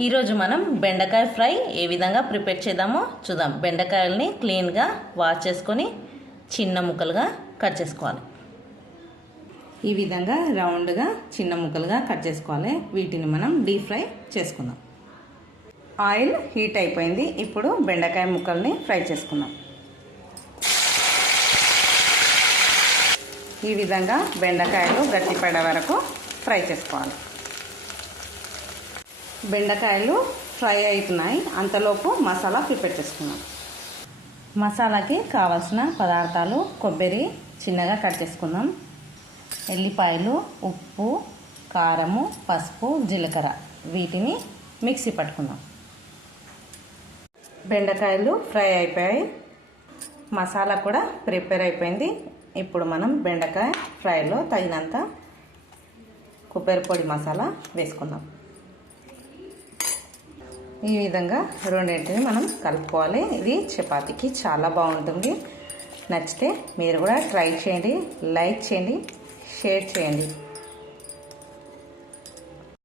ఈరోజు మనం బెండకాయ ఫ్రై ఏ విధంగా ప్రిపేర్ చేద్దామో చూద్దాం. బెండకాయల్ని క్లీన్గా వాష్ చేసుకొని చిన్న ముక్కలుగా కట్ చేసుకోవాలి. ఈ విధంగా రౌండ్గా చిన్న ముక్కలుగా కట్ చేసుకోవాలి. వీటిని మనం డీప్ ఫ్రై చేసుకుందాం. ఆయిల్ హీట్ అయిపోయింది. ఇప్పుడు బెండకాయ ముక్కల్ని ఫ్రై చేసుకుందాం. ఈ విధంగా బెండకాయలు గట్టిపడే వరకు ఫ్రై చేసుకోవాలి. బెండకాయలు ఫ్రై అవుతున్నాయి. అంతలోపు మసాలా ప్రిపేర్ చేసుకున్నాం. మసాలాకి కావాల్సిన పదార్థాలు: కొబ్బరి చిన్నగా కట్ చేసుకుందాం, ఎల్లిపాయలు, ఉప్పు, కారము, పసుపు, జీలకర్ర వీటిని మిక్సీ పట్టుకుందాం. బెండకాయలు ఫ్రై అయిపోయాయి, మసాలా కూడా ప్రిపేర్ అయిపోయింది. ఇప్పుడు మనం బెండకాయ ఫ్రైలో తగినంత కొబ్బరి పొడి మసాలా వేసుకుందాం. ఈ విధంగా రెండింటిని మనం కలుపుకోవాలి. ఇది చపాతీకి చాలా బాగుంటుంది. నచ్చితే మీరు కూడా ట్రై చేయండి, లైక్ చేయండి, షేర్ చేయండి.